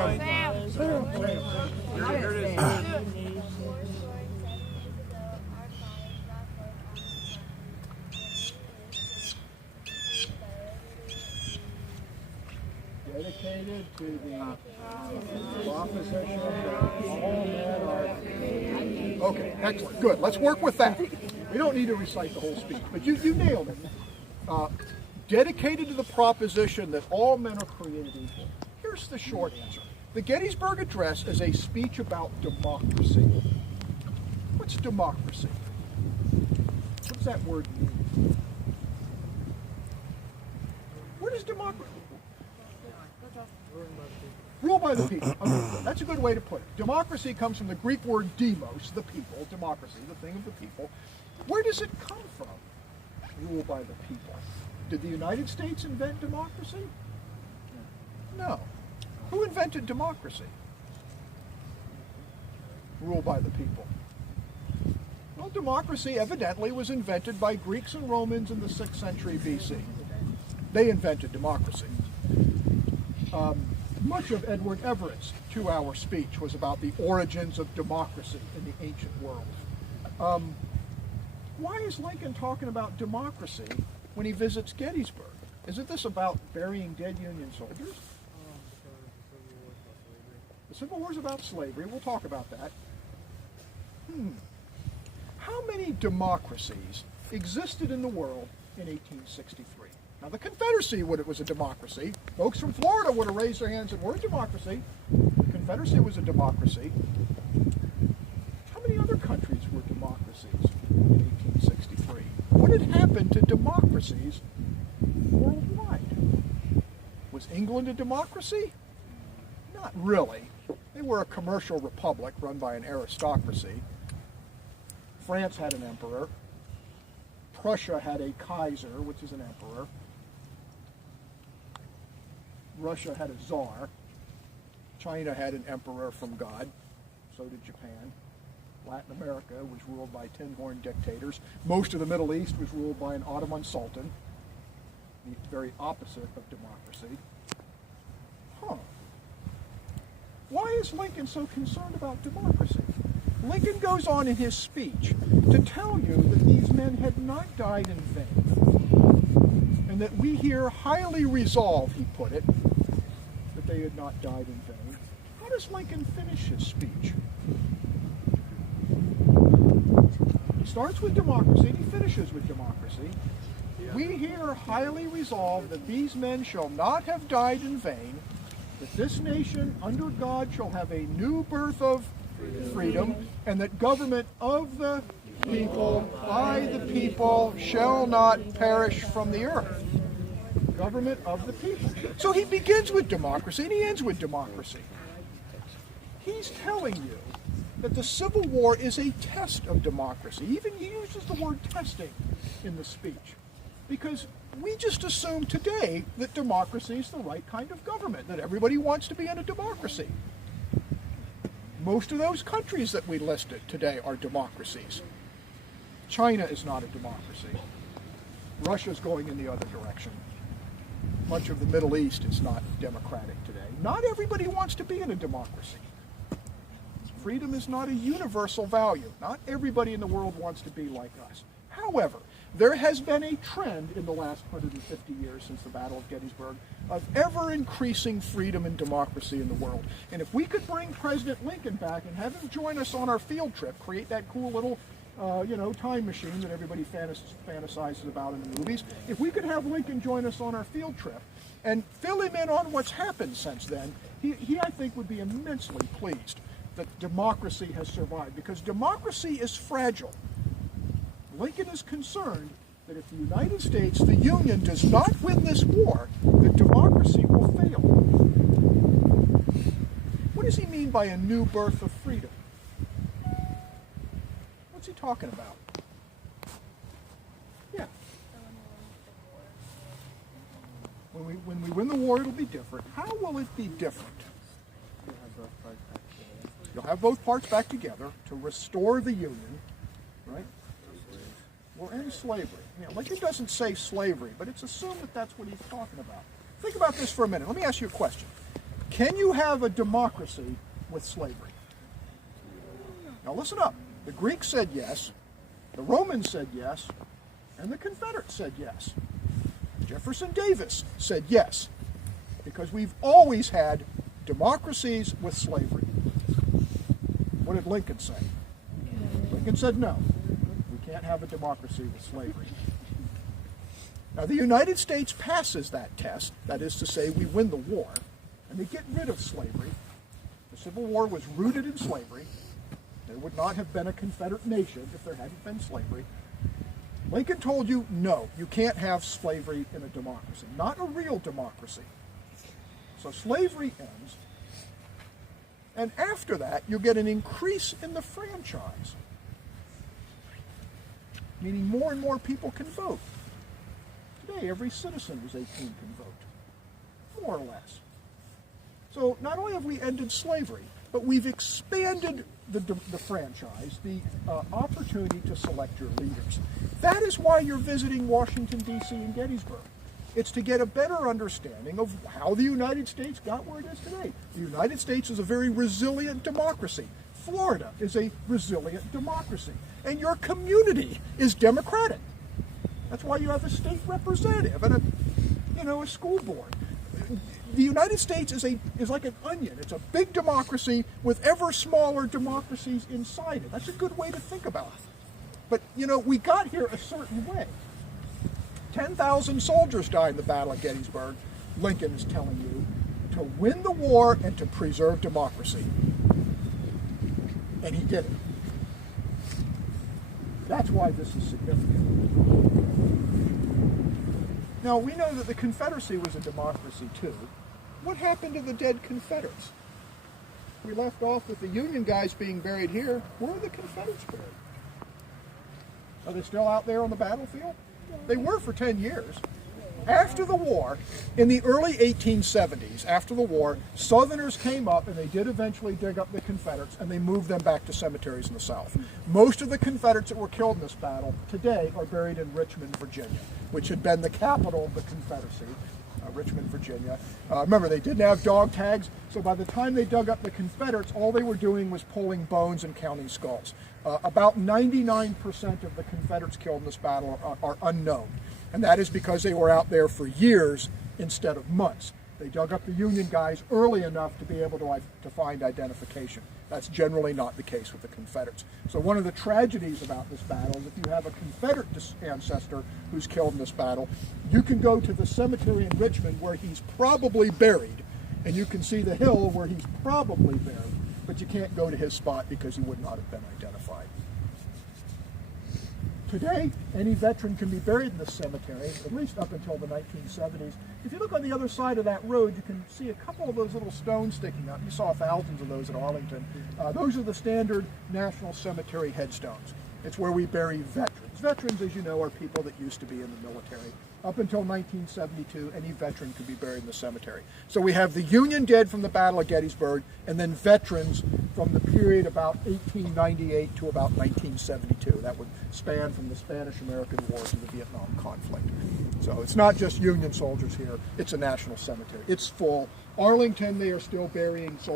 Dedicated to the proposition that all men are... Okay, excellent, good. Let's work with that. We don't need to recite the whole speech, but you nailed it. Dedicated to the proposition that all men are created equal. Here's the short answer. The Gettysburg Address is a speech about democracy. What's democracy? What does that word mean? What is democracy? Rule by the people. Okay, that's a good way to put it. Democracy comes from the Greek word demos, the people, democracy, the thing of the people. Where does it come from? Rule by the people. Did the United States invent democracy? No. Who invented democracy? Rule by the people. Well, democracy evidently was invented by Greeks and Romans in the 6th century BC. They invented democracy. Much of Edward Everett's 2-hour speech was about the origins of democracy in the ancient world. Why is Lincoln talking about democracy when he visits Gettysburg? Isn't this about burying dead Union soldiers? The Civil War is about slavery. We'll talk about that. How many democracies existed in the world in 1863? Now, the Confederacy was a democracy. Folks from Florida would have raised their hands and we're a democracy. The Confederacy was a democracy. How many other countries were democracies in 1863? What had happened to democracies worldwide? Was England a democracy? Not really. They were a commercial republic run by an aristocracy. France had an emperor. Prussia had a Kaiser, which is an emperor. Russia had a czar. China had an emperor from God. So did Japan. Latin America was ruled by tin-horn dictators. Most of the Middle East was ruled by an Ottoman sultan, the very opposite of democracy. Why is Lincoln so concerned about democracy? Lincoln goes on in his speech to tell you that these men had not died in vain, and that we here highly resolve, he put it, that they had not died in vain. How does Lincoln finish his speech? He starts with democracy and he finishes with democracy. We here highly resolve that these men shall not have died in vain, that this nation under God shall have a new birth of freedom, and that government of the people, by the people, shall not perish from the earth. Government of the people. So he begins with democracy and he ends with democracy. He's telling you that the Civil War is a test of democracy. Even he uses the word testing in the speech, because we just assume today that democracy is the right kind of government, that everybody wants to be in a democracy. Most of those countries that we listed today are democracies. China is not a democracy. Russia's going in the other direction. Much of the Middle East is not democratic today. Not everybody wants to be in a democracy. Freedom is not a universal value. Not everybody in the world wants to be like us. However, there has been a trend in the last 150 years since the Battle of Gettysburg of ever-increasing freedom and democracy in the world. And if we could bring President Lincoln back and have him join us on our field trip, create that cool little time machine that everybody fantasizes about in the movies, if we could have Lincoln join us on our field trip and fill him in on what's happened since then, he I think, would be immensely pleased that democracy has survived, because democracy is fragile. Lincoln is concerned that if the United States, the Union, does not win this war, that democracy will fail. What does he mean by a new birth of freedom? What's he talking about? Yeah. When we win the war, it'll be different. How will it be different? You'll have both parts back together to restore the Union, right? We're in slavery. Lincoln doesn't say slavery, but it's assumed that that's what he's talking about. Think about this for a minute. Let me ask you a question. Can you have a democracy with slavery? Now listen up. The Greeks said yes, the Romans said yes, and the Confederates said yes. Jefferson Davis said yes, because we've always had democracies with slavery. What did Lincoln say? Lincoln said no, we can't have a democracy with slavery. Now the United States passes that test, that is to say we win the war, and they get rid of slavery. The Civil War was rooted in slavery. There would not have been a Confederate nation if there hadn't been slavery. Lincoln told you, no, you can't have slavery in a democracy, not a real democracy. So slavery ends, and after that, you get an increase in the franchise, meaning more and more people can vote. Today, every citizen who's 18 can vote, more or less. So not only have we ended slavery, but we've expanded the franchise, the opportunity to select your leaders. That is why you're visiting Washington, D.C. and Gettysburg. It's to get a better understanding of how the United States got where it is today. The United States is a very resilient democracy. Florida is a resilient democracy. And your community is democratic. That's why you have a state representative and a school board. The United States is like an onion. It's a big democracy with ever smaller democracies inside it. That's a good way to think about it. But, we got here a certain way. 10,000 soldiers died in the Battle of Gettysburg, Lincoln is telling you, to win the war and to preserve democracy. And he did it. That's why this is significant. Now, we know that the Confederacy was a democracy, too. What happened to the dead Confederates? We left off with the Union guys being buried here. Where are the Confederates buried? Are they still out there on the battlefield? They were for 10 years. After the war, in the early 1870s, after the war, Southerners came up and they did eventually dig up the Confederates and they moved them back to cemeteries in the South. Most of the Confederates that were killed in this battle today are buried in Richmond, Virginia, which had been the capital of the Confederacy, Richmond, Virginia. Remember, they didn't have dog tags, so by the time they dug up the Confederates, all they were doing was pulling bones and counting skulls. About 99% of the Confederates killed in this battle are unknown. And that is because they were out there for years instead of months. They dug up the Union guys early enough to be able to find identification. That's generally not the case with the Confederates. So one of the tragedies about this battle is if you have a Confederate ancestor who's killed in this battle, you can go to the cemetery in Richmond where he's probably buried, and you can see the hill where he's probably buried, but you can't go to his spot because he would not have been identified. Today, any veteran can be buried in this cemetery, at least up until the 1970s. If you look on the other side of that road, you can see a couple of those little stones sticking up. You saw thousands of those at Arlington. Those are the standard National Cemetery headstones. It's where we bury veterans. Veterans, as you know, are people that used to be in the military. Up until 1972, any veteran could be buried in the cemetery. So we have the Union dead from the Battle of Gettysburg, and then veterans from the period about 1898 to about 1972. That would span from the Spanish-American War to the Vietnam conflict. So it's not just Union soldiers here, it's a national cemetery. It's full. Arlington, they are still burying soldiers.